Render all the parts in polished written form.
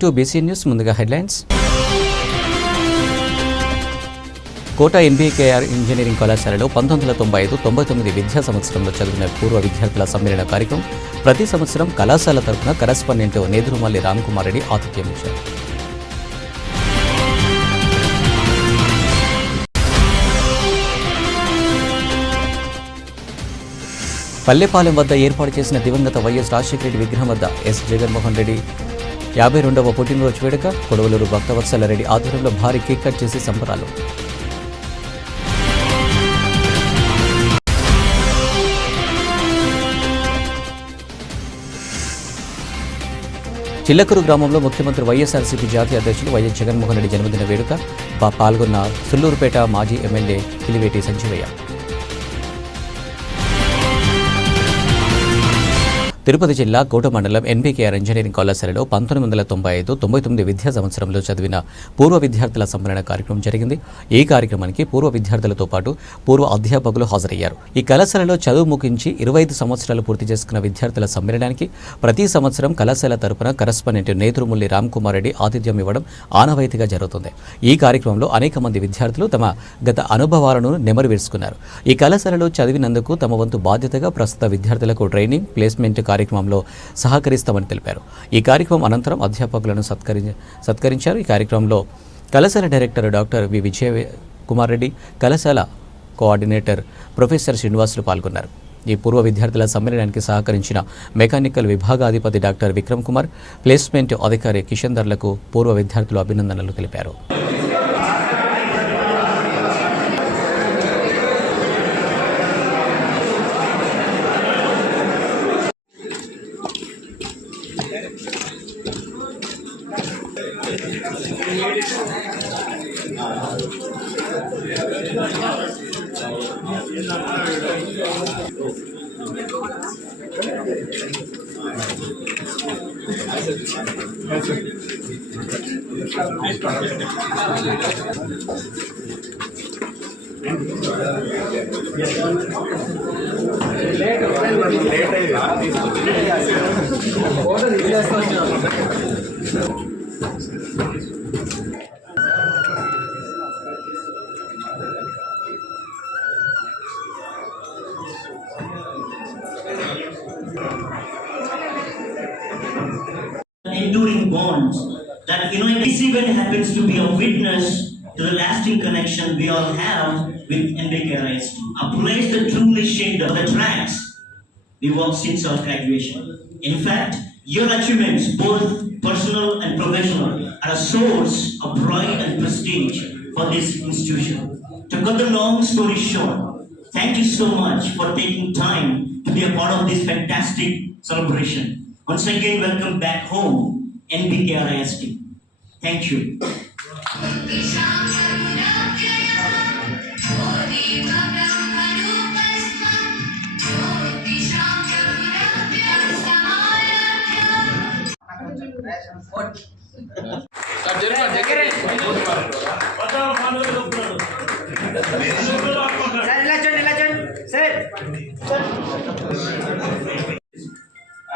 Welcome to BC news. ముందుగా headlines. కోట NBKR engineering కళాశాలలో 1995-99 విద్యా సంవత్సరంలో చదివిన పూర్వ విద్యార్థుల సమ్మేళన కార్యక్రమం. ప్రతి సంవత్సరం కళాశాల తరఫున కరెస్పాండెంట్ నేదురుమల్లి రామ్కుమార్ రెడ్డి ఆతిథ్యం ఇచ్చారు. పల్లెపాలెం వద్ద ఏర్పాటు చేసిన దివంగత వైఎస్ రాజశేఖర రెడ్డి విగ్రహం వద్ద ఎస్ జగన్మోహన్ రెడ్డి 52వ పుట్టినరోజు వేడుక. కొడవలూరు భక్తవత్సల రెడ్డి ఆధ్వర్యంలో భారీ కేక్ కట్ చేసి సంబరాలు. చిల్లకూరు గ్రామంలో ముఖ్యమంత్రి వైఎస్ఆర్సీపీ జాతీయ అధ్యక్షులు వైఎస్ జగన్మోహన్ రెడ్డి జన్మదిన వేడుక. పాల్గొన్న సుల్లూరుపేట మాజీ ఎమ్మెల్యే కిలివేటి సంజీవయ్య. తిరుపతి జిల్లా కోట మండలం ఎన్బీకేఆర్ ఇంజనీరింగ్ కళాశాలలో 1995-99 విద్యా సంవత్సరంలో చదివిన పూర్వ విద్యార్థుల సమ్మేళన కార్యక్రమం జరిగింది. ఈ కార్యక్రమానికి పూర్వ విద్యార్థులతో పాటు పూర్వ అధ్యాపకులు హాజరయ్యారు. ఈ కళాశాలలో చదువు ముగించి 25 సంవత్సరాలు పూర్తి చేసుకున్న విద్యార్థుల సమ్మేళనానికి ప్రతి సంవత్సరం కళాశాల తరపున కరెస్పాండెంట్ నేదురుమల్లి రామ్కుమార్ రెడ్డి ఆతిథ్యం ఇవ్వడం ఆనవాయితీగా జరుగుతుంది. ఈ కార్యక్రమంలో అనేక మంది విద్యార్థులు తమ గత అనుభవాలను నెమరు వేసుకున్నారు. ఈ కళాశాలలో చదివినందుకు తమ వంతు బాధ్యతగా ప్రస్తుత విద్యార్థులకు ట్రైనింగ్, ప్లేస్మెంట్ కార్యక్రమంలో సహకరిస్తామని తెలిపారు. ఈ కార్యక్రమం అనంతరం అధ్యాపకులను సత్కరించారు. ఈ కార్యక్రమంలో కళాశాల డైరెక్టర్ డాక్టర్ వి విజయ కుమార్ రెడ్డి, కళాశాల కోఆర్డినేటర్ ప్రొఫెసర్ శ్రీనివాసులు పాల్గొన్నారు. ఈ పూర్వ విద్యార్థుల సమ్మేళనానికి సహకరించిన మెకానికల్ విభాగాధిపతి డాక్టర్ విక్రమ్ కుమార్, ప్లేస్మెంట్ అధికారి కిషన్ ధర్లకు పూర్వ విద్యార్థులు అభినందనలు తెలిపారు. Enduring bonds that this event happens to be a witness to the lasting connection we all have with NBKRIST, a place that truly shaped the tracks we walked since our graduation. In fact, your achievements, both personal and professional, are a source of pride and prestige for this institution. To cut the long story short, thank you so much for taking time to be a part of this fantastic celebration. Once again, welcome back home, NBKRIST. Thank you.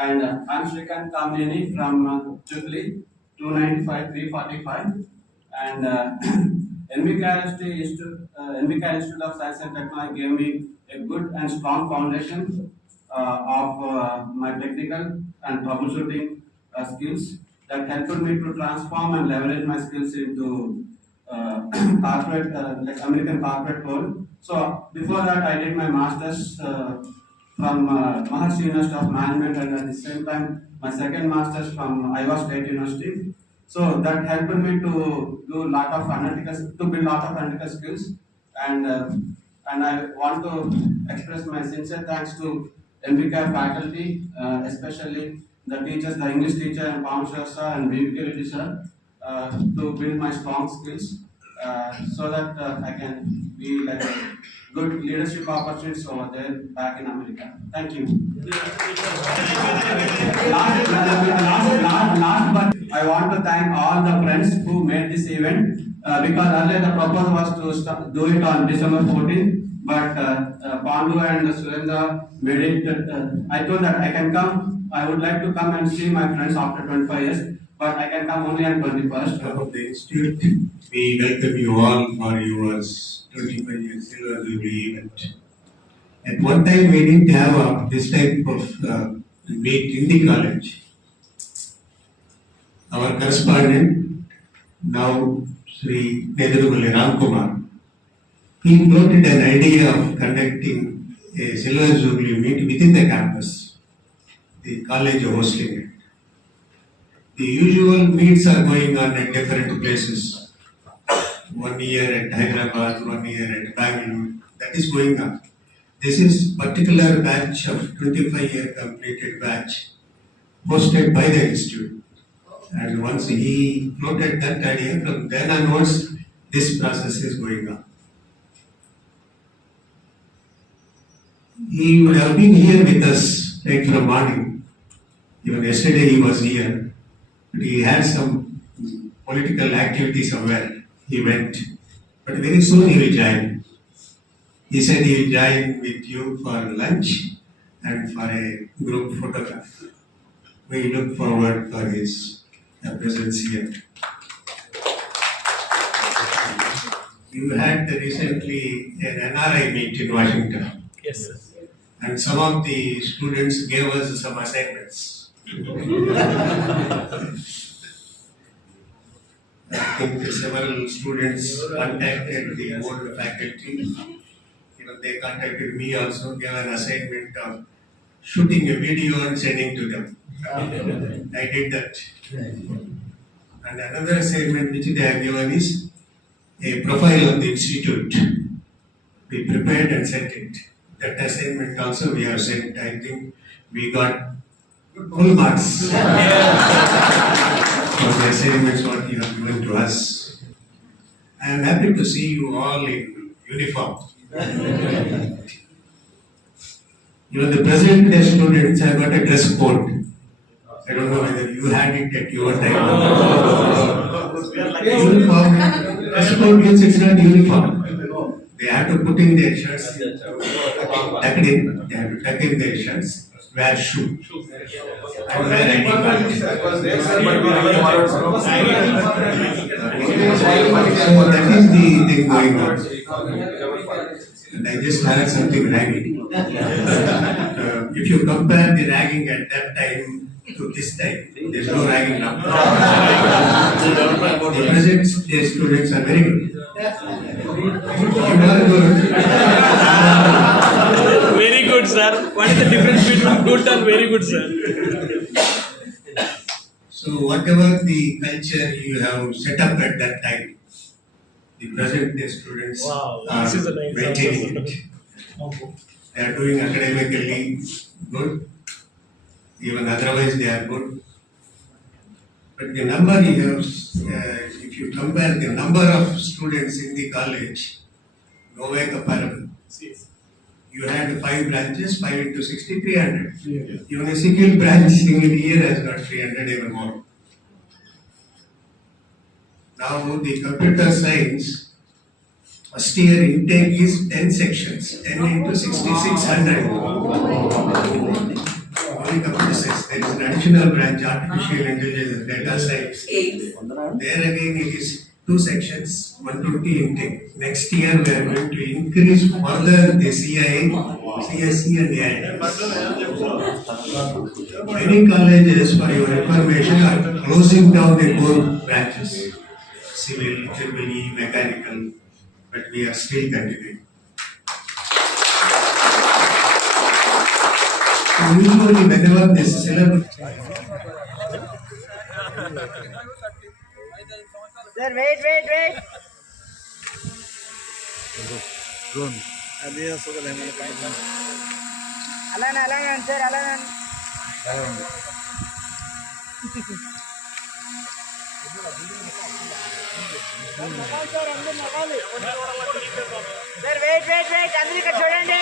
And I'm Shrikant Kamlini from Jubilee 295-345, and NBKRIST Institute of Science and Technology gave me a good and strong foundation of my technical and troubleshooting skills that helped me to transform and leverage my skills into corporate, like American corporate world. So before that, I did my master's from Maharshi University of Management, and at the same time my second master's from Iowa State University. So that helped me to do lot of build lot of analytical skills, and I want to express my sincere thanks to NBKR faculty, especially the teachers, the English teacher and Parameshwar and VVK Reddy sir, to build my strong skills, so that I can be like a good leadership opportunities over there back in America. Thank you. Last, but I want to thank all the friends who made this event, because earlier the proposal was to do it on December 14th, but Pandu and Surendra made it. I told that I can come. I would like to come and see my friends after 25 years. but I can come only on 21st. Of the institute, we welcome you all for your 25 years Silver Jubilee event. At one time, we didn't have this type of meet in the college. Our correspondent, now Sri Nedurupalli Ramkumar, he floated an idea of conducting a Silver Jubilee meet within the campus, the college hosting it. The usual meets are going on at different places. 1 year at Hyderabad, 1 year at Bangalore. That is going on. This is particular batch of 25-year completed batch hosted by the institute. And once he floated that idea, from then onwards, this process is going on. He would have been here with us right from morning. Even yesterday he was here. But he had some political activity somewhere. He went. But very soon he will join. He said he will join with you for lunch and for a group photograph. We look forward for his presence here. You had recently an NRI meet in Washington. Yes, sir. And some of the students gave us some assignments. I think several students contacted the board faculty. They contacted me also, gave an assignment of shooting a video and sending to them. I did that. And another assignment which they have given is a profile of the institute. We prepared and sent it. That assignment also we have sent. I think we got full marks for the assignments what you have given to us. I am happy to see you all in uniform. The present day students have got a dress code. I don't know whether you had it at your time. Uniform. Dress code means it's not uniform. They have to put in their shirts, tuck it in. They have to tuck in their shirts, wear shoe, and wear ID card. So that is the thing going on. And I just had something ragging. If you compare the ragging at that time to this time, there's no ragging now. The present day students are very good. You are good. Very good, sir. What is the difference between good and very good, sir? So whatever the culture you have set up at that time, the present day students Wow, are this is a nice maintaining answer. it. They are doing academically good. Even otherwise they are good. But the number you have, if you compare the number of students in the college, no way comparable. You had 5 branches, 5 into 60, 300. Yeah. Even a single branch, single year has got 300, even more. Now the computer science, first year intake is 10 sections, 10 into 6600. Only computer science. There is an additional branch, artificial intelligence and data science. There again it is 2 sections, 120 intake. Next year we are going to increase further the CIA, CSE and AI. Many colleges, for your information, are closing down their core branches. Civil, triple mechanical, but we are still continuing. So usually whenever this syllabus Sir, wait. Alan, sir, Alan. Sir, wait. అందరూ ఇక్కడ చూడండి.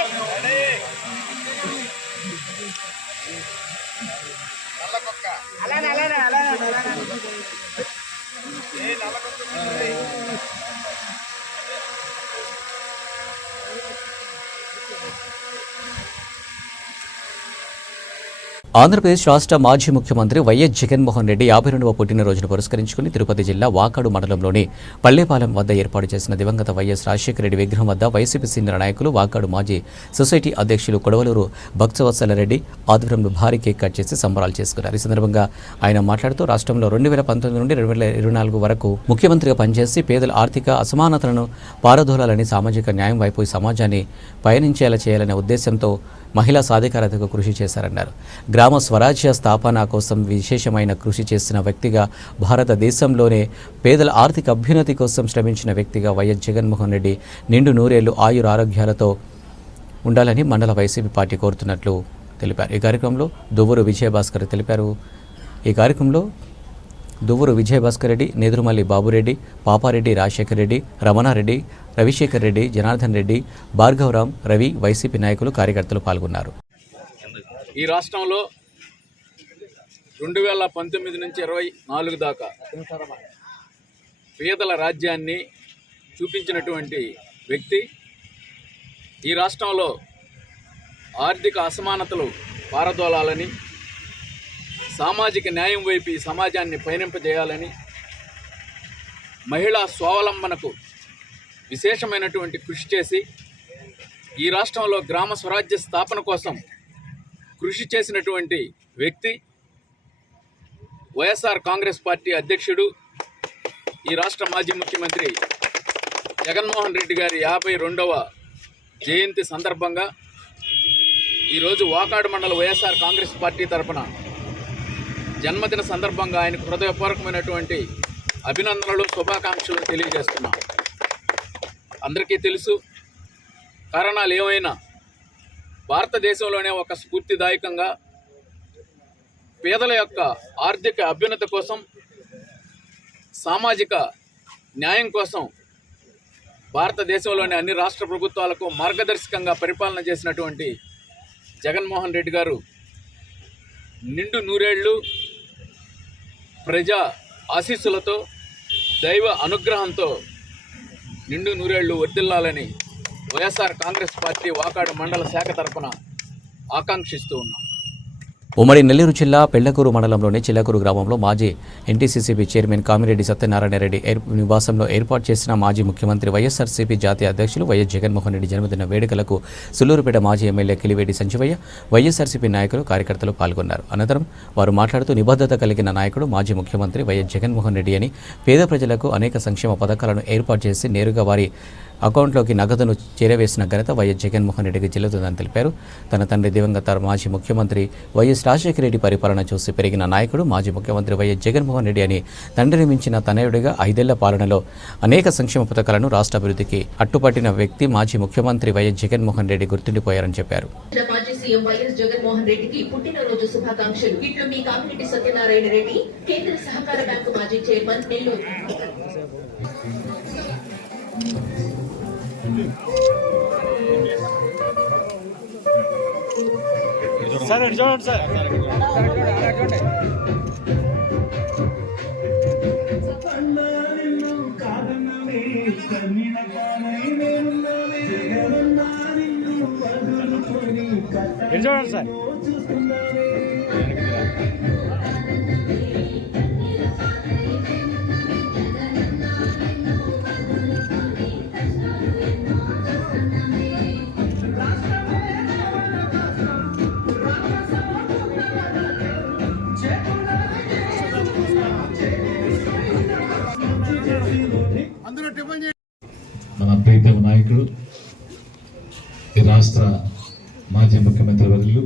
Alan. Andhra Pradesh రాష్ట్ర మాజీ ముఖ్యమంత్రి YS Jaganmohan Reddy 52వ పుట్టినరోజును పురస్కరించుకుని తిరుపతి జిల్లా వాకాడు మండలంలోని పల్లెపాలెం వద్ద ఏర్పాటు చేసిన దివంగత వైఎస్ రాజశేఖర రెడ్డి విగ్రహం వద్ద వైసీపీ సీనియర్ నాయకులు వాకాడు మాజీ సొసైటీ అధ్యక్షులు కొడవలూరు భక్తవత్సల రెడ్డి ఆధ్వర్యంలో భారీ కేక్ కట్ చేసి సంబరాలు చేసుకున్నారు. ఈ సందర్భంగా ఆయన మాట్లాడుతూ రాష్ట్రంలో 2019 నుండి 2024 వరకు ముఖ్యమంత్రిగా పనిచేసి పేదల ఆర్థిక అసమానతలను పారదోలాలని, సామాజిక న్యాయం వైపు ఈ సమాజాన్ని పయనించేలా చేయాలనే ఉద్దేశంతో మహిళా సాధికారతకు కృషి చేశారన్నారు. గ్రామ స్వరాజ్య స్థాపన కోసం విశేషమైన కృషి చేసిన వ్యక్తిగా, భారతదేశంలోనే పేదల ఆర్థిక అభ్యున్నతి కోసం శ్రమించిన వ్యక్తిగా వైఎస్ జగన్మోహన్ రెడ్డి నిండు నూరేళ్లు ఆయురారోగ్యాలతో ఉండాలని మండల వైసీపీ పార్టీ కోరుతున్నట్లు తెలిపారు. ఈ కార్యక్రమంలో దువ్వూరు విజయభాస్కర్ తెలిపారు. ఈ కార్యక్రమంలో దువ్వూరు విజయభాస్కర్ రెడ్డి, నేదురుమల్లి బాబురెడ్డి, పాపారెడ్డి, రాజశేఖర్ రెడ్డి, రమణారెడ్డి, రవిశేఖర్ రెడ్డి, జనార్దన్ రెడ్డి, భార్గవరాం, రవి, వైసీపీ నాయకులు, కార్యకర్తలు పాల్గొన్నారు. ఈ రాష్ట్రంలో 2019 నుంచి 24 దాకా పేదల రాజ్యాన్ని చూపించినటువంటి వ్యక్తి. ఈ రాష్ట్రంలో ఆర్థిక అసమానతలు పారదోలాలని, సామాజిక న్యాయం వైపు ఈ సమాజాన్ని పయనింపజేయాలని, మహిళా స్వావలంబనకు విశేషమైనటువంటి కృషి చేసి ఈ రాష్ట్రంలో గ్రామ స్వరాజ్య స్థాపన కోసం కృషి చేసినటువంటి వ్యక్తి. వైఎస్ఆర్ కాంగ్రెస్ పార్టీ అధ్యక్షుడు, ఈ రాష్ట్ర మాజీ ముఖ్యమంత్రి జగన్మోహన్ రెడ్డి గారి 52వ జయంతి సందర్భంగా ఈరోజు వాకాడు మండల వైఎస్ఆర్ కాంగ్రెస్ పార్టీ తరఫున జన్మదిన సందర్భంగా ఆయనకు హృదయపూర్వకమైనటువంటి అభినందనలు, శుభాకాంక్షలు తెలియజేస్తున్నాం. అందరికీ తెలుసు, కారణాలు ఏమైనా భారతదేశంలోనే ఒక స్ఫూర్తిదాయకంగా పేదల యొక్క ఆర్థిక అభ్యున్నతి కోసం, సామాజిక న్యాయం కోసం భారతదేశంలోని అన్ని రాష్ట్ర ప్రభుత్వాలకు మార్గదర్శకంగా పరిపాలన చేసినటువంటి జగన్మోహన్ రెడ్డి గారు నిండు నూరేళ్లు ప్రజా ఆశీస్సులతో, దైవ అనుగ్రహంతో నిండు నూరేళ్లు వర్ధిల్లాలని వైఎస్ఆర్ కాంగ్రెస్ పార్టీ వాకాడు మండల శాఖ తరఫున ఆకాంక్షిస్తూ ఉన్నాం. ఉమ్మడి నెల్లూరు జిల్లా పెళ్లకూరు మండలంలోని చిల్లకూరు గ్రామంలో మాజీ ఎన్టీసీసీబీ చైర్మన్ కామిరెడ్డి సత్యనారాయణ రెడ్డి నివాసంలో ఏర్పాటు చేసిన మాజీ ముఖ్యమంత్రి వైఎస్ఆర్సీపీ జాతీయ అధ్యక్షులు వైఎస్ జగన్మోహన్ రెడ్డి జన్మదిన వేడుకలకు సులూరుపేట మాజీ ఎమ్మెల్యే కిలివేడి సంజీవయ్య, వైఎస్ఆర్సీపీ నాయకులు, కార్యకర్తలు పాల్గొన్నారు. అనంతరం వారు మాట్లాడుతూ నిబద్ధత కలిగిన నాయకుడు మాజీ ముఖ్యమంత్రి వైఎస్ జగన్మోహన్ రెడ్డి అని, పేద ప్రజలకు అనేక సంక్షేమ పథకాలను ఏర్పాటు చేసి నేరుగా వారి అకౌంట్లోకి నగదును చేరవేసిన ఘనత వైఎస్ జగన్మోహన్ రెడ్డికి చెల్లుతుందని తెలిపారు. తన తండ్రి దివంగత మాజీ ముఖ్యమంత్రి వైఎస్ రాజశేఖర రెడ్డి పరిపాలన చూసి పెరిగిన నాయకుడు మాజీ ముఖ్యమంత్రి వైఎస్ జగన్మోహన్ రెడ్డి అని, తండ్రిని మించిన తనయుడిగా 5 ఏళ్ల పాలనలో అనేక సంక్షేమ పథకాలను రాష్ట్ర అభివృద్ధికి అట్టుపట్టిన వ్యక్తి మాజీ ముఖ్యమంత్రి వైఎస్ జగన్మోహన్ రెడ్డి గుర్తుండిపోయారని చెప్పారు. మాజీ సీఎం వైఎస్ జగన్మోహన్ రెడ్డికి పుట్టినరోజు శుభాకాంక్షలు. ఇట్లు మీ కామిరెడ్డి సత్యనారాయణ రెడ్డి, కేంద్ర సహకార బ్యాంకు మాజీ చైర్మన్, నెల్లూరు. చూడండి సార్. మన ప్రీతమ నాయకుడు, ఈ రాష్ట్ర మాజీ ముఖ్యమంత్రి వర్యులు,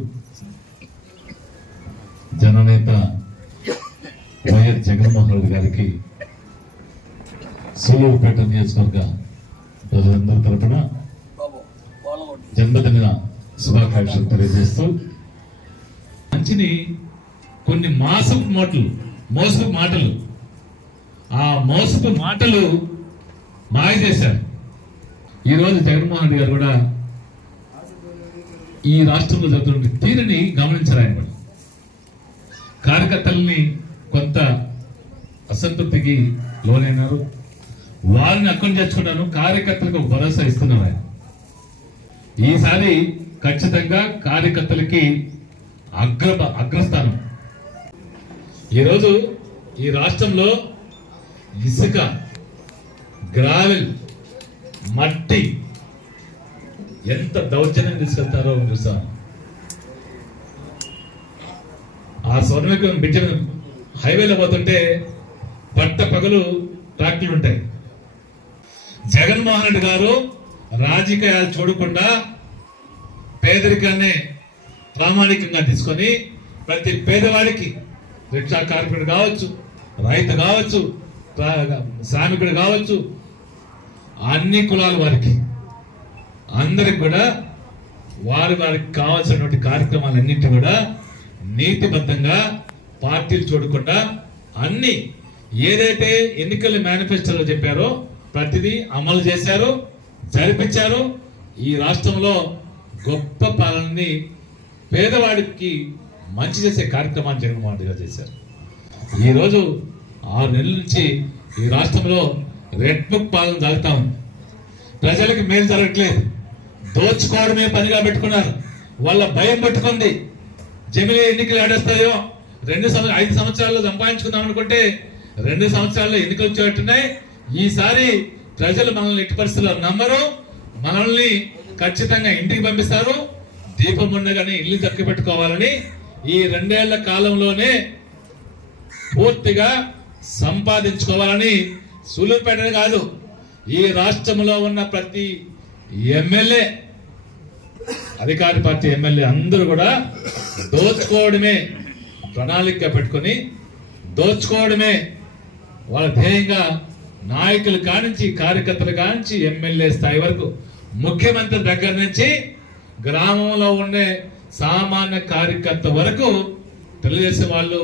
జననేత వైఎస్ జగన్మోహన్ రెడ్డి గారికి సూలూరుపేట నియోజకవర్గ ప్రజలందరి తరపున జన్మదిన శుభాకాంక్షలు తెలియజేస్తూ, మంచిని కొన్ని మోసపు మాటలు ఆ మోసపు మాటలు మాయ చేశారు. ఈరోజు జగన్మోహన్ రెడ్డి గారు కూడా ఈ రాష్ట్రంలో జరుగుతున్న తీరుని గమనించారు. ఆయన కూడా కార్యకర్తల్ని కొంత అసంతృప్తికి లోనైనారు. వారిని అక్కడి చేర్చుకున్నాను, కార్యకర్తలకు ఒక భరోసా ఇస్తున్నారు. ఆయన ఈసారి ఖచ్చితంగా కార్యకర్తలకి అగ్రస్థానం. ఈరోజు ఈ రాష్ట్రంలో ఇసుక, గ్రావెల్, మట్టి ఎంత దౌర్జన్యం తీసుకెళ్తారో చూస్తాం. ఆ స్వర్ణవిగ్రహం బిడ్డ హైవేలో పోతుంటే పట్ట పగలు ట్రాక్టర్లు ఉంటాయి. జగన్మోహన్ రెడ్డి గారు రాజకీయాలు చూడకుండా పేదరికాన్ని ప్రామాణికంగా తీసుకొని ప్రతి పేదవాడికి, రిక్షా కార్మికుడు కావచ్చు, రైతు కావచ్చు, శ్రామికుడు కావచ్చు, అన్ని కులాల వారికి అందరికి కూడా వారికి కావాల్సినటువంటి కార్యక్రమాలన్నింటి కూడా నీతిబద్ధంగా పార్టీలు చూడకుండా అన్ని ఏదైతే ఎన్నికల మేనిఫెస్టోలో చెప్పారో ప్రతిదీ అమలు చేశారు, జరిపించారు. ఈ రాష్ట్రంలో గొప్ప పాలనని, పేదవాడికి మంచి చేసే కార్యక్రమాన్ని జగన్మోహన్ రెడ్డి గారు చేశారు. ఈరోజు 6 నెలల నుంచి ఈ రాష్ట్రంలో రెడ్ బుక్ పాలన జరుగుతా ఉంది. ప్రజలకు మేలు జరగట్లేదు, దోచుకోవడమే పనిగా పెట్టుకున్నారు. వాళ్ళ భయం పెట్టుకుంది. జమిలీ ఎన్నికలు ఆడేస్తాయో 5 సంవత్సరాల్లో సంపాదించుకుందాం అనుకుంటే 2 సంవత్సరాల్లో ఎన్నికలు వచ్చేట్టున్నాయి. ఈసారి ప్రజలు మనల్ని ఎట్టి పరిస్థితుల్లో నమ్మరు, మనల్ని ఖచ్చితంగా ఇంటికి పంపిస్తారు. దీపం ఉండగానే ఇల్లు దక్కి పెట్టుకోవాలని ఈ 2 ఏళ్ల కాలంలోనే పూర్తిగా సంపాదించుకోవాలని సూలూరుపేట కాదు, ఈ రాష్ట్రంలో ఉన్న ప్రతి ఎమ్మెల్యే, అధికార పార్టీ ఎమ్మెల్యే అందరూ కూడా దోచుకోవడమే ప్రణాళిక పెట్టుకొని, దోచుకోవడమే వాళ్ళ ధ్యేయంగా, నాయకులు కానించి, కార్యకర్తలు కానించి, ఎమ్మెల్యే స్థాయి వరకు, ముఖ్యమంత్రి దగ్గర నుంచి గ్రామంలో ఉండే సామాన్య కార్యకర్త వరకు తెలుగుదేశం వాళ్ళు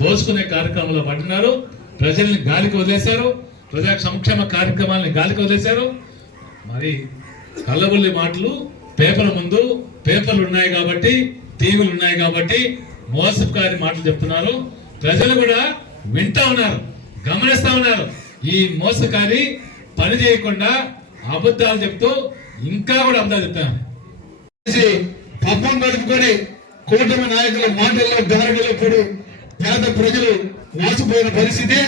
దోచుకునే కార్యక్రమంలో పడుతున్నారు. ప్రజల్ని గాలికి వదిలేశారు, ప్రజా సంక్షేమ కార్యక్రమాలని గాలికి వదిలేశారు. మరి కళ్ళబుల్లి మాటలు పేపర్ ముందు, పేపర్లు ఉన్నాయి కాబట్టి, టీవీలు ఉన్నాయి కాబట్టి మోసపుకారి మాటలు చెప్తున్నారు. ప్రజలు కూడా వింటా ఉన్నారు, గమనిస్తా ఉన్నారు. ఈ మోసకారి పని చేయకుండా అబద్ధాలు చెప్తూ ఇంకా కూడా అబద్ధాలు చెప్తాను. పబ్బం గడుపుకొని కూటమి నాయకుల మాటల్లో గారడీలప్పుడు పేద ప్రజలు మోసపోయిన పరిస్థితి.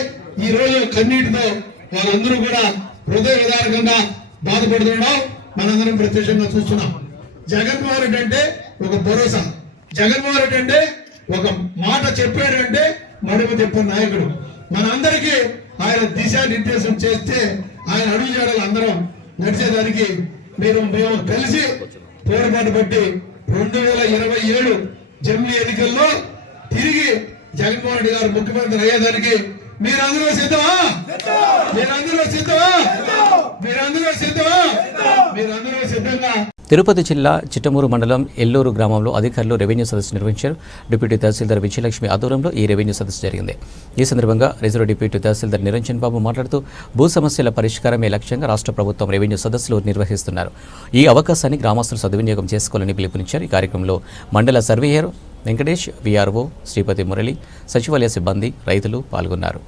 ఈ రోజు కన్నీటితో వాళ్ళందరూ కూడా హృదయ విదారకంగా బాధపడుతున్నాం. మనందరం ప్రత్యక్షంగా చూస్తున్నాం. జగన్మోహన్ రెడ్డి అంటే ఒక భరోసా, జగన్మోహన్ రెడ్డి అంటే ఒక మాట చెప్పాడంటే మడుగు తెప్ప నాయకుడు. మనందరికీ ఆయన దిశానిర్దేశం చేస్తే ఆయన అడుగు జాడలు అందరం నడిచేదానికి మేము కలిసి పోరాట పట్టి 2027 జమిలీ ఎన్నికల్లో తిరిగి జగన్మోహన్ రెడ్డి గారు ముఖ్యమంత్రి అయ్యేదానికి మీరందరూ సిద్ధమా? మీరందరూ సిద్ధమా? మీరందరూ సిద్ధమా? మీరందరూ సిద్ధంగా. తిరుపతి జిల్లా చిట్టమూరు మండలం ఎల్లూరు గ్రామంలో అధికారులు రెవెన్యూ సదస్సు నిర్వహించారు. డిప్యూటీ తహసీల్దార్ విజయలక్ష్మి ఆధ్వర్యంలో ఈ రెవెన్యూ సదస్సు జరిగింది. ఈ సందర్భంగా రిజర్వ్ డిప్యూటీ తహసీల్దార్ నిరంజన్ బాబు మాట్లాడుతూ భూ సమస్యల పరిష్కారమే లక్ష్యంగా రాష్ట్ర ప్రభుత్వం రెవెన్యూ సదస్సులు నిర్వహిస్తున్నారు. ఈ అవకాశాన్ని గ్రామస్తులు సద్వినియోగం చేసుకోవాలని పిలుపునిచ్చారు. ఈ కార్యక్రమంలో మండల సర్వేయర్ వెంకటేష్, వీఆర్ఓ శ్రీపతి మురళి, సచివాలయ సిబ్బంది, రైతులు పాల్గొన్నారు.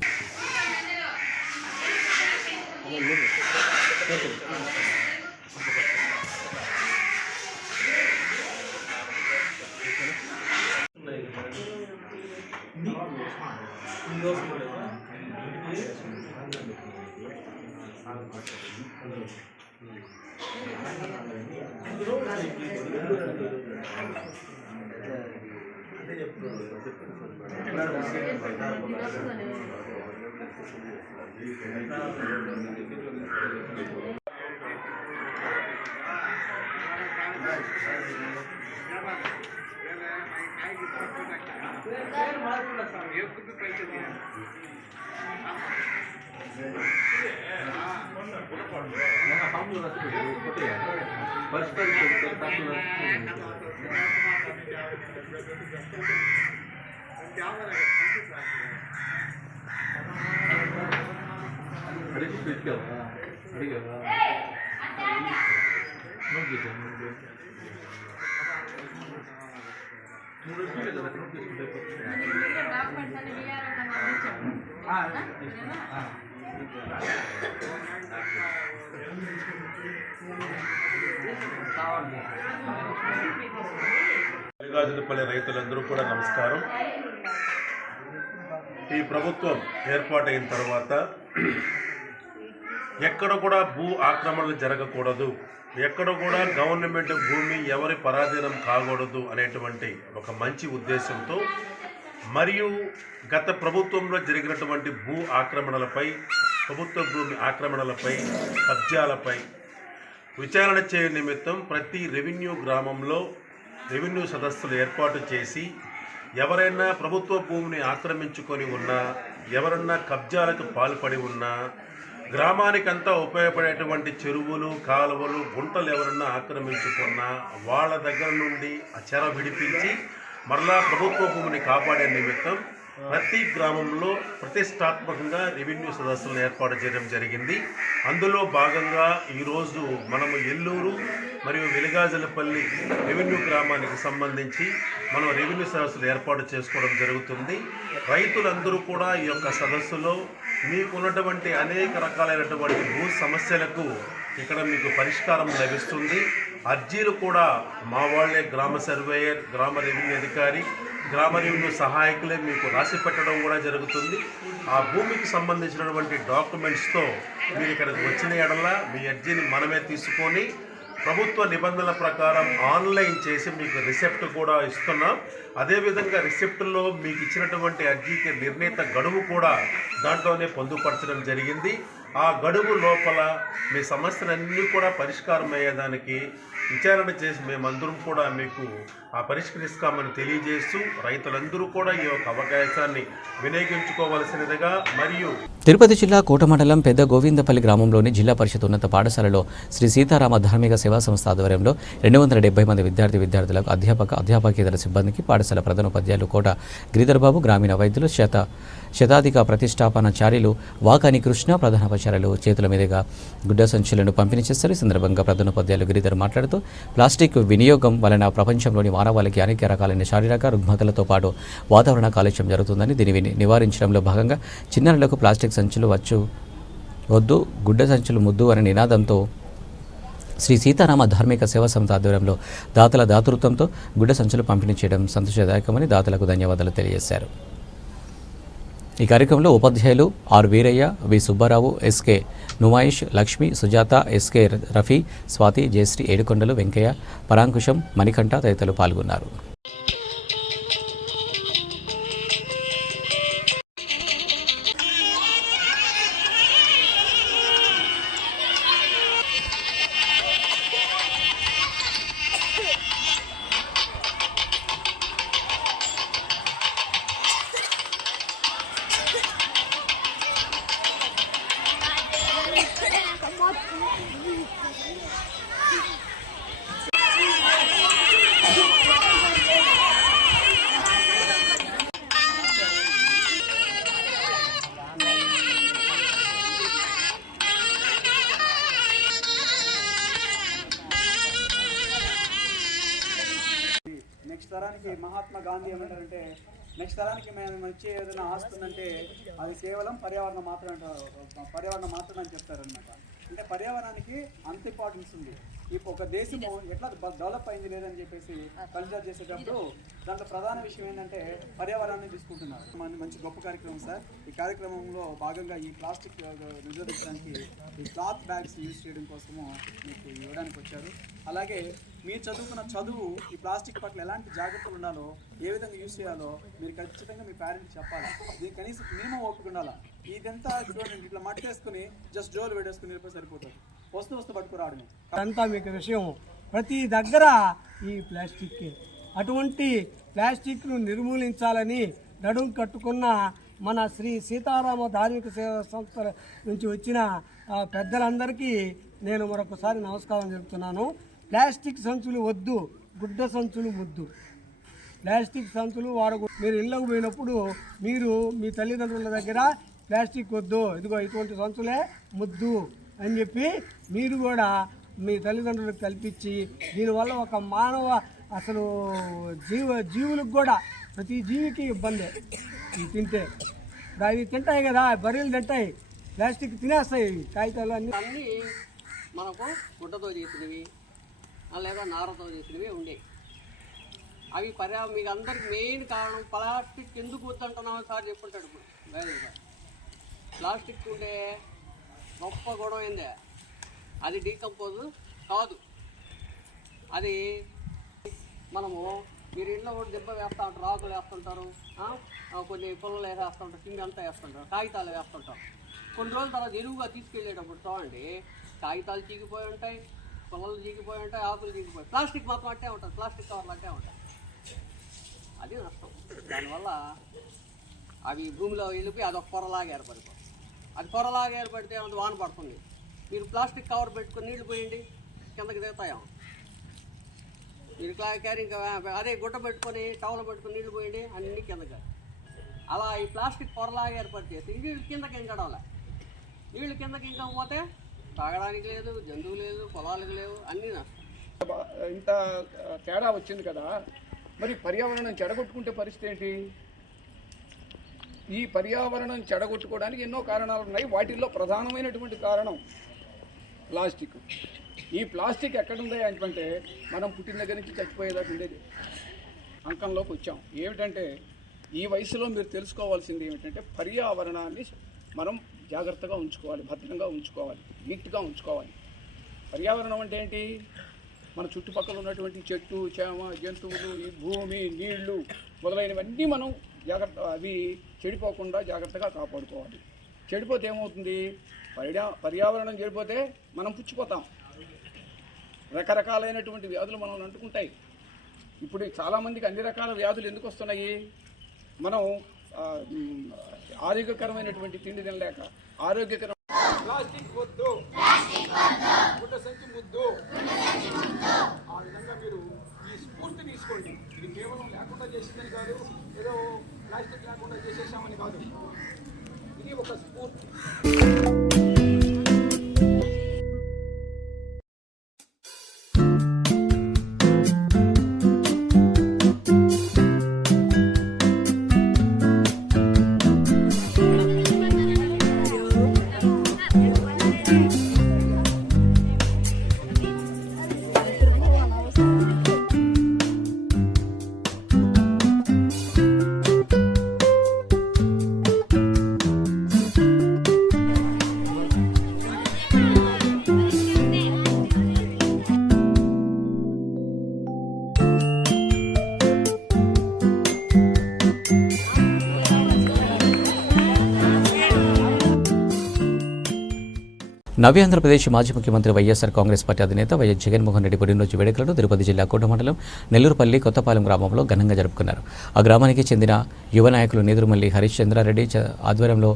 వెలిగాజులపల్లి రైతులందరూ కూడా నమస్కారం. ఈ ప్రభుత్వం ఏర్పాటైన తర్వాత ఎక్కడ కూడా భూ ఆక్రమణలు జరగకూడదు, ఎక్కడ కూడా గవర్నమెంట్ భూమి ఎవరి పరాధీనం కాకూడదు అనేటువంటి ఒక మంచి ఉద్దేశంతో మరియు గత ప్రభుత్వంలో జరిగినటువంటి భూ ఆక్రమణలపై, ప్రభుత్వ భూమి ఆక్రమణలపై, కబ్జాలపై విచారణ చేయ నిమిత్తం ప్రతి రెవెన్యూ గ్రామంలో రెవెన్యూ సదస్సులు ఏర్పాటు చేసి ఎవరైనా ప్రభుత్వ భూమిని ఆక్రమించుకొని ఉన్నా, ఎవరన్నా కబ్జాలకు పాల్పడి ఉన్నా, గ్రామానికంతా ఉపయోగపడేటువంటి చెరువులు, కాలువలు, గుంటలు ఎవరన్నా ఆక్రమించుకున్నా వాళ్ళ దగ్గర నుండి ఆ చెర విడిపించి మరలా ప్రభుత్వ భూమిని కాపాడే నిమిత్తం ప్రతి గ్రామంలో ప్రతిష్టాత్మకంగా రెవెన్యూ సదస్సులను ఏర్పాటు చేయడం జరిగింది. అందులో భాగంగా ఈరోజు మనము ఎల్లూరు మరియు వెలిగాజులపల్లి రెవెన్యూ గ్రామానికి సంబంధించి మనం రెవెన్యూ సదస్సులు ఏర్పాటు చేసుకోవడం జరుగుతుంది. రైతులందరూ కూడా ఈ యొక్క సదస్సులో మీకున్నటువంటి అనేక రకాలైనటువంటి భూ సమస్యలకు ఇక్కడ మీకు పరిష్కారం లభిస్తుంది. అర్జీలు కూడా మా వాళ్ళే గ్రామ సర్వేయర్, గ్రామ రెవెన్యూ అధికారి, గ్రామ రెవెన్యూ సహాయకులే మీకు రాసి పెట్టడం కూడా జరుగుతుంది. ఆ భూమికి సంబంధించినటువంటి డాక్యుమెంట్స్తో మీరు ఇక్కడికి వచ్చిన ఎడల మీ అర్జీని మనమే తీసుకొని ప్రభుత్వ నిబంధనల ప్రకారం ఆన్లైన్ చేసి మీకు రిసిప్ట్ కూడా ఇస్తున్నాం. అదేవిధంగా రిసిప్ట్లో మీకు ఇచ్చినటువంటి అర్జీకి నిర్ణీత గడువు కూడా దాంట్లోనే పొందుపరచడం జరిగింది. ఆ గడువు లోపల మీ సమస్యలన్నీ కూడా పరిష్కారం అయ్యేదానికి విచారణ చేసి మేమందరం కూడా మీకు ఆ పరిష్కరిస్తామని తెలియజేస్తూ రైతులందరూ కూడా ఈ యొక్క అవకాశాన్ని వినియోగించుకోవాల్సినదిగా మరియు తిరుపతి జిల్లా కోట మండలం పెద్ద గోవిందపల్లి గ్రామంలోని జిల్లా పరిషత్ ఉన్నత పాఠశాలలో శ్రీ సీతారామ ధార్మిక సేవా సంస్థ ఆధ్వర్యంలో 270 మంది విద్యార్థులకు అధ్యాపకేతర సిబ్బందికి పాఠశాల ప్రధానోపాధ్యాయులు కోట గిరిధర్బాబు, గ్రామీణ వైద్యులు, శతాధిక ప్రతిష్టాపనాచార్యులు వాకాని కృష్ణ, ప్రధానోపాధ్యాయులు చేతుల మీదుగా గుడ్డ సంచులను పంపిణీ చేస్తారు. ఈ సందర్భంగా ప్రధానోపాధ్యాయులు గిరిధర్ మాట్లాడుతూ ప్లాస్టిక్ వినియోగం వలన ప్రపంచంలోని మానవాళికి అనేక రకాలైన శారీరక రుగ్మతలతో పాటు వాతావరణ కాలుష్యం జరుగుతుందని, దీనిని నివారించడంలో భాగంగా చిన్నారులకు ప్లాస్టిక్ సంచులు వద్దు, గుడ్డ సంచులు ముద్దు అనే నినాదంతో శ్రీ సీతారామ ధార్మిక సేవా సంస్థ ఆధ్వర్యంలో దాతల దాతృత్వంతో గుడ్డ సంచులు పంపిణీ చేయడం సంతోషదాయకమని దాతలకు ధన్యవాదాలు తెలియజేశారు. ఈ కార్యక్రమంలో ఉపాధ్యాయులు R Veeraiah, V Subbarao, SK Numayish, Lakshmi, Sujatha, SK Rafi, Swathi, Jayashree, Yedukondalu, Venkaiah, Parankusam, Manikanta తదితరులు పాల్గొన్నారు. నెక్స్ట్ తరానికి మహాత్మా గాంధీ ఏమంటారంటే నెక్స్ట్ తరానికి మేము ఇచ్చే ఏదైనా ఆస్తి ఉందంటే అది కేవలం పర్యావరణం మాత్రం అని చెప్తారనమాట. అంటే పర్యావరణానికి అంత ఇంపార్టెన్స్ ఉంది. ఇప్పుడు ఒక దేశము ఎట్లా డెవలప్ అయింది లేదని చెప్పేసి కన్సిడర్ చేసేటప్పుడు దాంట్లో ప్రధాన విషయం ఏంటంటే పర్యావరణాన్ని తీసుకుంటున్నారు. మంచి గొప్ప కార్యక్రమం సార్. ఈ కార్యక్రమంలో భాగంగా ఈ ప్లాస్టిక్ నిరోధించడానికి ఈ క్లాత్ బ్యాగ్స్ యూజ్ చేయడం కోసము మీకు ఇవ్వడానికి వచ్చారు. అలాగే మీరు చదువుకున్న చదువు ఈ ప్లాస్టిక్ పట్ల ఎలాంటి జాగ్రత్తలు ఉండాలో, ఏ విధంగా యూజ్ చేయాలో మీరు ఖచ్చితంగా మీ పేరెంట్స్ చెప్పాలి. దీనికి కనీసం మినిమం ఓపిక ఉండాలి. ఇదంతా చూడండి, ఇట్లా మట్టేసుకుని జస్ట్ జోలు పెట్టేసుకుని వెళ్ళిపోయి సరిపోతుంది. వస్తూ పట్టుకురావడమే అంతా మీకు విషయం. ప్రతి దగ్గర ఈ ప్లాస్టిక్, అటువంటి ప్లాస్టిక్ను నిర్మూలించాలని నడుం కట్టుకున్న మన శ్రీ సీతారామ ధార్మిక సేవా సంస్థ నుంచి వచ్చిన పెద్దలందరికీ నేను మరొకసారి నమస్కారం చెప్తున్నాను. ప్లాస్టిక్ సంచులు వద్దు, గుడ్డ సంచులు ముద్దు. ప్లాస్టిక్ సంచులు మీరు ఇళ్ళకు పోయినప్పుడు మీరు మీ తల్లిదండ్రుల దగ్గర ప్లాస్టిక్ వద్దు, ఇదిగో ఇటువంటి సంచులే ముద్దు అని చెప్పి మీరు కూడా మీ తల్లిదండ్రులకు కల్పించి, దీనివల్ల ఒక మానవ అసలు జీవులకు కూడా ప్రతి జీవికి ఇబ్బంది. ఇవి తింటే అవి తింటాయి కదా, బర్రెలు తింటాయి, ప్లాస్టిక్ తినేస్తాయి. కాగితాలు అన్నీ మనకు గుడ్డతో చేసినవి లేదా నారతో చేసినవి ఉండేవి. అవి మీకు అందరికి మెయిన్ కారణం ప్లాస్టిక్ ఎందుకు వద్దంటున్నామో సార్ చెప్పుంటాడు. ఇప్పుడు లేదు సార్, ప్లాస్టిక్ ఉండే గొప్ప గుణం ఏందే, అది డీకంపోజ్ కాదు. అది మనము మీరు ఇంట్లో కూడా దెబ్బ వేస్తూ ఉంటారు, ఆకులు వేస్తుంటారు, కొన్ని పుల్లలు వేసేస్తుంటారు, కింద అంతా వేస్తుంటారు, కాగితాలు వేస్తుంటారు. కొన్ని రోజుల తర్వాత ఎరువుగా తీసుకెళ్ళేటప్పుడు చూడండి, కాగితాలు చీకిపోయి ఉంటాయి, పుల్లలు చీకిపోయి ఉంటాయి, ఆకులు చీకిపోయి, ప్లాస్టిక్ మాత్రం అట్టే ఉంటుంది, ప్లాస్టిక్ కవర్లు అట్టే ఉంటాయి. అది నష్టం. దానివల్ల అవి భూమిలో వెళ్ళిపోయి అదొక పొరలాగా ఏర్పడిపోతుంది. అది పొరలాగా ఏర్పడితే అది వాన పడుతుంది. మీరు ప్లాస్టిక్ కవర్ పెట్టుకుని నీళ్లు పోయండి, కిందకి దిగుతాయేమో. మీరు క్యారింగ్ అదే గుడ్డ పెట్టుకొని టవల్ పెట్టుకుని నీళ్లు పోయండి, అన్నీ కిందకి. అలా ఈ ప్లాస్టిక్ పొరలాగా ఏర్పడిచేసి నీళ్ళు కిందకి ఇంకడాలి. నీళ్ళు కిందకి ఇంకపోతే తాగడానికి లేదు, జంతువు లేదు, పొలాలకు లేవు, అన్నీ నష్టం. ఇంత తేడా వచ్చింది కదా, మరి పర్యావరణం చెడగొట్టుకుంటే పరిస్థితి ఏంటి? ఈ పర్యావరణం చెడగొట్టుకోవడానికి ఎన్నో కారణాలు ఉన్నాయి. వాటిల్లో ప్రధానమైనటువంటి కారణం ప్లాస్టిక్. ఈ ప్లాస్టిక్ ఎక్కడుంది అంటే మనం పుట్టిన దగ్గర నుంచి చచ్చిపోయేదాకా ఉండేది అంకంలోకి వచ్చాం. ఏమిటంటే ఈ వయసులో మీరు తెలుసుకోవాల్సింది ఏమిటంటే పర్యావరణాన్ని మనం జాగ్రత్తగా ఉంచుకోవాలి, భద్రంగా ఉంచుకోవాలి, నీట్గా ఉంచుకోవాలి. పర్యావరణం అంటే ఏంటి? మన చుట్టుపక్కల ఉన్నటువంటి చెట్టు, చేమ, జంతువులు, ఈ భూమి, నీళ్లు మొదలైనవన్నీ మనం అవి చెడిపోకుండా జాగ్రత్తగా కాపాడుకోవాలి. చెడిపోతే ఏమవుతుంది? పర్యావరణం చెడిపోతే మనం పుచ్చిపోతాం, రకరకాలైనటువంటి వ్యాధులు మనం అంటుకుంటాయి. ఇప్పుడు చాలామందికి అన్ని రకాల వ్యాధులు ఎందుకు వస్తున్నాయి? మనం ఆరోగ్యకరమైనటువంటి తిండి తినలేక. ప్లాస్టిక్ వద్దు, గుడ్డ సంచి ముద్దు. ఆ విధంగా మీరు ఈ స్ఫూర్తి తీసుకోండి. ఇది కేవలం లేకుండా చేసిందని కాదు, ఏదో ప్లాస్టిక్ లేకుండా చేసేసామని కాదు, ఇది ఒక స్ఫూర్తి. నవ్య ఆంధ్రప్రదేశ్ మాజీ ముఖ్యమంత్రి వైఎస్ఆర్ కాంగ్రెస్ పార్టీ అధినేత వైఎస్ జగన్మోహన్ రెడ్డి పుట్టినరోజు వేడుకలను తిరుపతి జిల్లా కోట మండలం నెల్లూరుపల్లి కొత్తపాలెం గ్రామంలో ఘనంగా జరుపుకున్నారు. ఆ గ్రామానికి చెందిన యువ నాయకులు నేదురుమల్లి హరిశ్చంద్రారెడ్డి ఆధ్వర్యంలో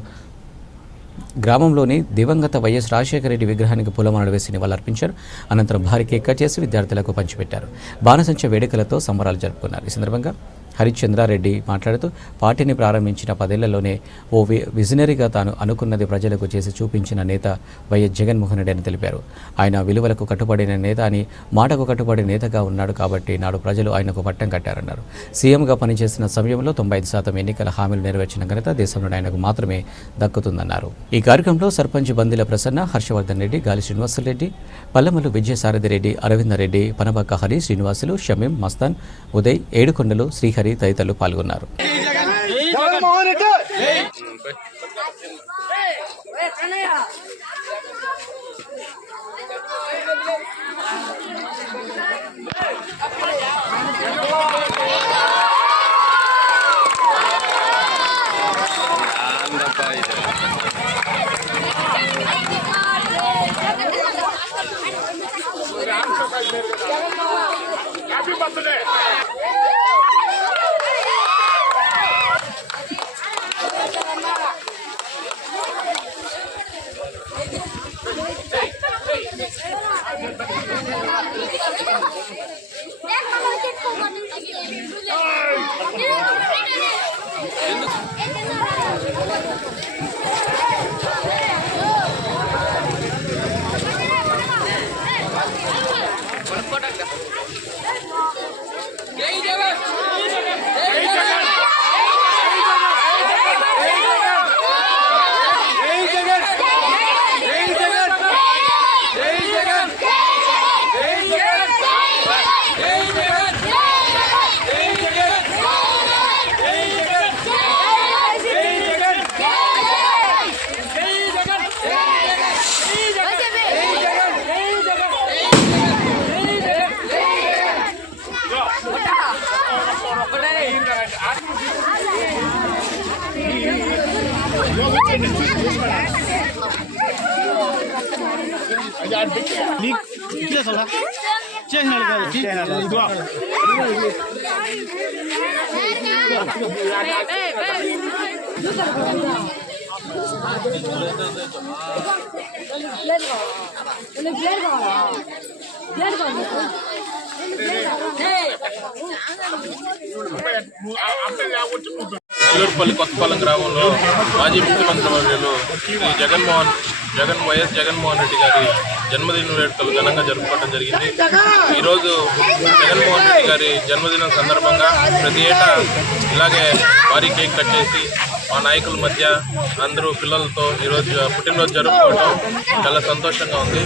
గ్రామంలోని దివంగత వైఎస్ రాజశేఖర రెడ్డి విగ్రహానికి పూలమాలలు వేసి నివాళులర్పించారు. అనంతరం భారీ కేక్ కట్ చేసి విద్యార్థులకు పంచిపెట్టారు. బాణసంచ వేడుకలతో సంబరాలు జరుపుకున్నారు. ఈ సందర్భంగా హరిశ్చంద్రారెడ్డి మాట్లాడుతూ పార్టీని ప్రారంభించిన 10 ఏళ్లలోనే ఓ విజనరీగా తాను అనుకున్నది ప్రజలకు చేసి చూపించిన నేత వైఎస్ జగన్మోహన్ రెడ్డి అని తెలిపారు. ఆయన విలువలకు కట్టుబడిన నేత అని, మాటకు కట్టుబడి నేతగా ఉన్నాడు కాబట్టి నాడు ప్రజలు ఆయనకు పట్టం కట్టారన్నారు. సీఎంగా పనిచేసిన సమయంలో 95% ఎన్నికల హామీలు నెరవేర్చిన ఘనత దేశంలోని ఆయనకు మాత్రమే దక్కుతుందన్నారు. ఈ కార్యక్రమంలో సర్పంచ్ బందిల ప్రసన్న, హర్షవర్ధన్ రెడ్డి, గాలి శ్రీనివాసులరెడ్డి, పల్లెమల్లు విజయసారథి రెడ్డి, అరవిందరెడ్డి, పనబక్క హరి, శ్రీనివాసులు, షమీం, మస్తాన్, ఉదయ్, ఏడుకొండలు, శ్రీహరి తదితరులు పాల్గొన్నారు. చిల్లూరుపల్లి కొత్తపాలెం గ్రామంలో మాజీ ముఖ్యమంత్రి వర్యులు శ్రీ వైఎస్ జగన్మోహన్ రెడ్డి గారి జన్మదిన వేడుకలు ఘనంగా జరుపుకోవడం జరిగింది. ఈరోజు జగన్మోహన్ రెడ్డి గారి జన్మదినం సందర్భంగా ప్రతి ఏటా ఇలాగే భారీ కేక్ కట్ చేసి మా నాయకుల మధ్య అందరూ పిల్లలతో ఈరోజు పుట్టినరోజు జరుపుకోవడం చాలా సంతోషంగా ఉంది.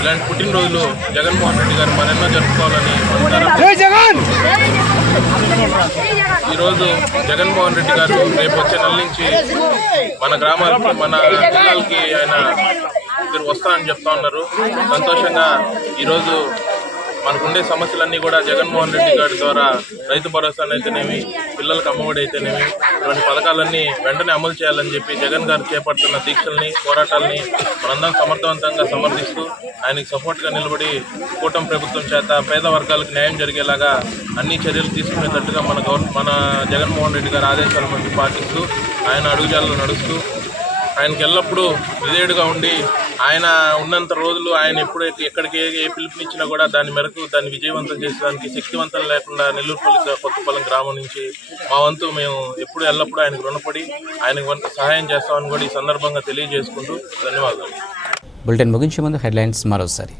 ఇలాంటి పుట్టినరోజులు జగన్మోహన్ రెడ్డి గారు మరెన్నో జరుపుకోవాలని ఈరోజు జగన్మోహన్ రెడ్డి గారు రేపు వచ్చే నెల నుంచి మన గ్రామాలకు మన జిల్లాలకి ఆయన వస్తానని చెప్తా ఉన్నారు. సంతోషంగా ఈరోజు మనకుండే సమస్యలన్నీ కూడా జగన్మోహన్ రెడ్డి గారి ద్వారా రైతు భరోసానైతేనేమి, పిల్లలకు అమ్మఒడి అయితేనేమి, ఇటువంటి పథకాలన్నీ వెంటనే అమలు చేయాలని చెప్పి జగన్ గారు చేపడుతున్న దీక్షల్ని, పోరాటాలని మనందరం సమర్థవంతంగా సమర్థిస్తూ ఆయనకి సపోర్ట్గా నిలబడి కూటమి ప్రభుత్వం చేత పేద వర్గాలకు న్యాయం జరిగేలాగా అన్ని చర్యలు తీసుకునేటట్టుగా మన జగన్మోహన్ రెడ్డి గారి ఆదేశాల మధ్య పాటిస్తూ ఆయన అడుగుజాడలో నడుస్తూ ఆయనకి ఎల్లప్పుడూ విధేయుడుగా ఉండి ఆయన ఉన్నంత రోజులు ఆయన ఎప్పుడు ఎక్కడికి ఏ పిలుపునిచ్చినా కూడా దాని మేరకు దాన్ని విజయవంతం చేసేదానికి శక్తివంతం లేకుండా నెల్లూరుపల్లి కొత్తపాలెం గ్రామం నుంచి మా వంతు మేము ఎప్పుడు ఎల్లప్పుడూ ఆయనకు రుణపడి ఆయనకు సహాయం చేస్తామని కూడా ఈ సందర్భంగా తెలియజేసుకుంటూ ధన్యవాదాలు. బులెటిన్ ముగించే ముందు హెడ్లైన్స్ మరోసారి.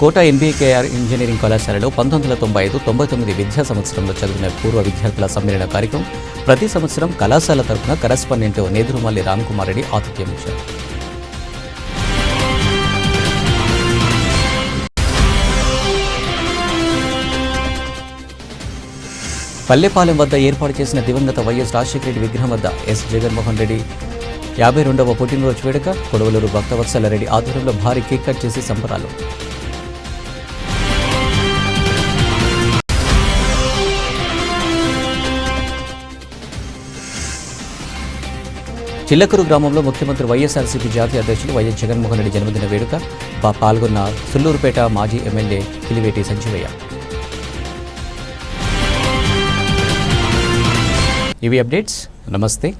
కోట ఎన్బీకేఆర్ ఇంజనీరింగ్ కళాశాలలో 1995-99 విద్యా సంవత్సరంలో చదివిన పూర్వ విద్యార్థుల సమ్మేళన కార్యక్రమం. ప్రతి సంవత్సరం కళాశాల తరఫున కరెస్పాండెంట్ నేదురుమల్లి రామ్కుమార్ రెడ్డి ఆతిథ్యం ఇచ్చారు. పల్లెపాలెం వద్ద ఏర్పాటు చేసిన దివంగత వైఎస్ రాజశేఖర రెడ్డి విగ్రహం వద్ద ఎస్ జగన్మోహన్ రెడ్డి 52వ పుట్టినరోజు వేడుక. కొడవలూరు భక్తవత్సల రెడ్డి ఆధ్వర్యంలో భారీ కేక్ కట్ చేసి సంబరాలు. చిల్లకూరు గ్రామంలో ముఖ్యమంత్రి వైఎస్ఆర్సీపీ జాతీయ అధ్యక్షులు వైఎస్ జగన్మోహన్ రెడ్డి జన్మదిన వేడుక. పాల్గొన్న సుల్లూరుపేట మాజీ ఎమ్మెల్యే కిలివేటి సంజీవయ్య. ఇవి అప్డేట్స్. నమస్తే.